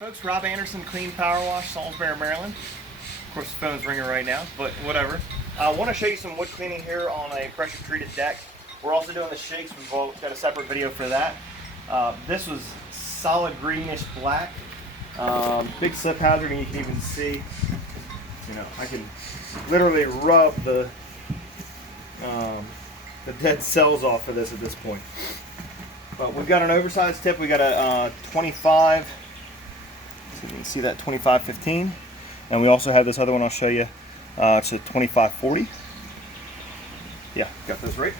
Folks, Rob Anderson, Clean Power Wash, Salisbury, Maryland. Of course, the phone's ringing right now, but whatever. I want to show you some wood cleaning here on a pressure-treated deck. We're also doing the shakes. We've got a separate video for that. This was solid greenish black. Big slip hazard, and you can even see, I can literally rub the dead cells off of this at this point. But we've got an oversized tip. We got a 25. So you can see that 2515, and we also have this other one I'll show you. It's a 2540. Yeah, got those right.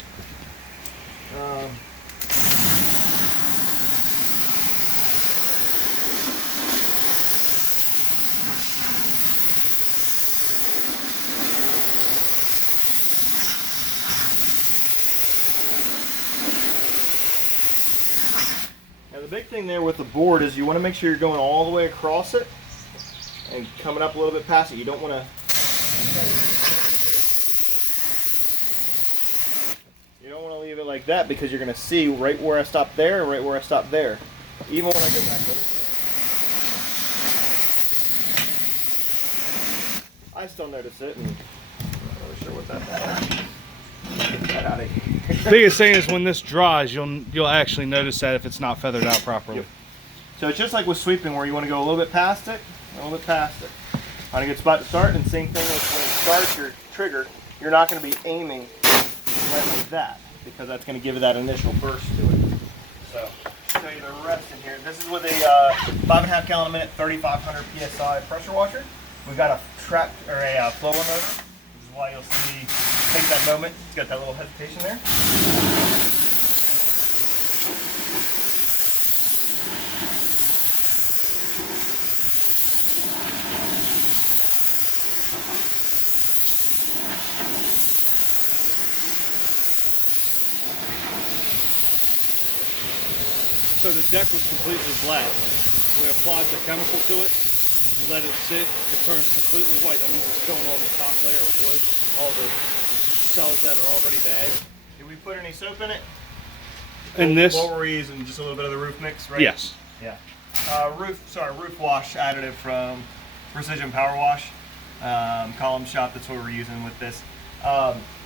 Now the big thing there with the board is you want to make sure you're going all the way across it and coming up a little bit past it. You don't want to leave it like that, because you're going to see right where I stopped there and right where I stopped there. Even when I go back over there, I still notice it, and I'm not really sure what that is. Get out of here. Biggest thing is when this dries, you'll actually notice that if it's not feathered out properly. Yep. So it's just like with sweeping, where you want to go a little bit past it, a little bit past it. On a good spot to start, and same thing with when you start your trigger, you're not going to be aiming right like that, because that's going to give it that initial burst to it. So I'll show you the rest in here. This is with a 5.5 gallon a minute, 3,500 psi pressure washer. We've got a trap or a flow motor. This is why you'll see take that moment. It's got that little hesitation there. So the deck was completely black. We applied the chemical to it. You let it sit. It turns completely white. That means it's killing all the top layer of wood, all the cells that are already bagged. Did we put any soap in it? In this? What were we using? Just a little bit of the roof mix, right? Yes. Yeah. Roof wash additive from Sodium Power Wash. Column shop, that's what we're using with this.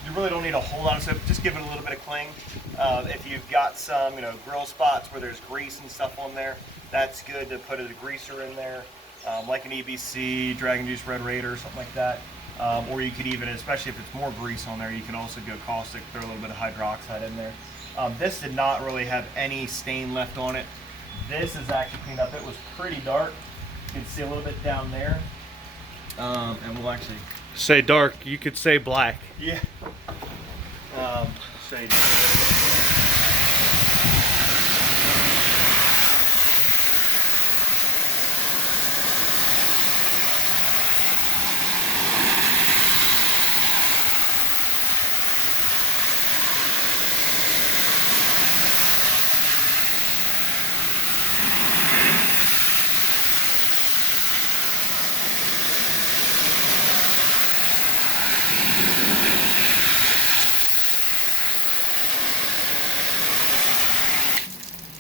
You really don't need a whole lot of soap. Just give it a little bit of cling. If you've got some, grill spots where there's grease and stuff on there, that's good to put a degreaser in there, like an EBC, Dragon Juice Red Raider, something like that. Or you could even, especially if it's more grease on there, you can also go caustic, throw a little bit of hydroxide in there. This did not really have any stain left on it. This is actually cleaned up. It was pretty dark. You can see a little bit down there. And we'll actually Say dark, you could say black. Yeah. Shade.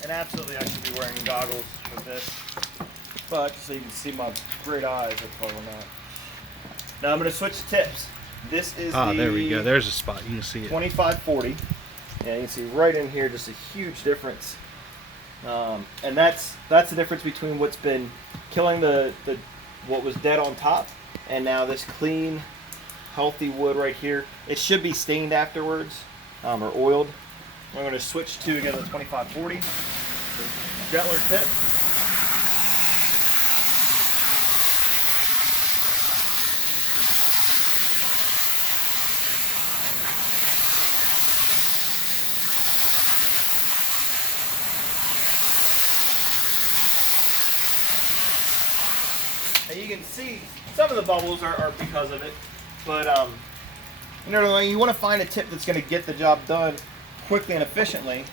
And absolutely, I should be wearing goggles with this, but so you can see my great eyes, that's why we're not. Now I'm going to switch tips. This is There we go. There's a spot. You can see it. 2540. Yeah, you can see right in here just a huge difference. And that's the difference between what's been killing what was dead on top, and now this clean, healthy wood right here. It should be stained afterwards, or oiled. I'm going to switch to again the 2540. Gentler tip. And you can see some of the bubbles are because of it, but you want to find a tip that's going to get the job done quickly and efficiently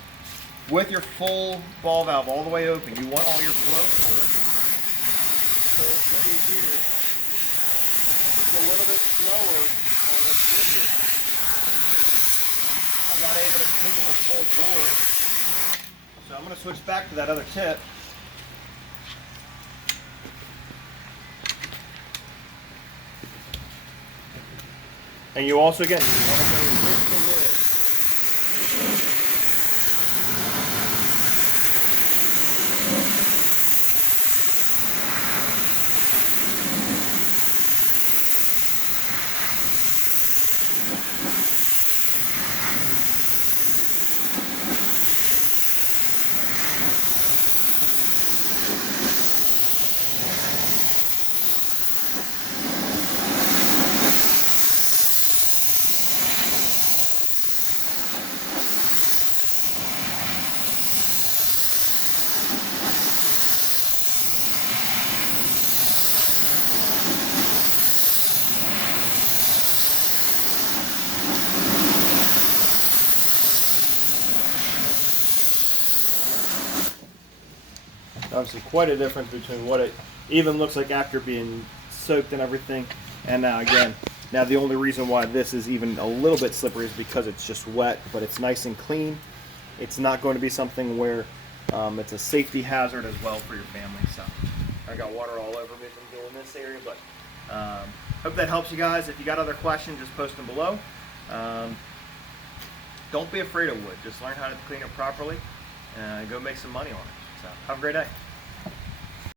with your full ball valve all the way open. You want all your flow for it. So I'll show you here. It's a little bit slower on this wood here. I'm not able to clean the full board. So I'm going to switch back to that other tip. And you also get You want to go wood for wood. Obviously quite a difference between what it even looks like after being soaked and everything, and now again, now the only reason why this is even a little bit slippery is because it's just wet, but it's nice and clean. It's not going to be something where it's a safety hazard as well for your family. So I got water all over me from doing this area, but hope that helps you guys. If you got other questions, just post them below. Don't be afraid of wood. Just learn how to clean it properly and go make some money on it. So have a great day.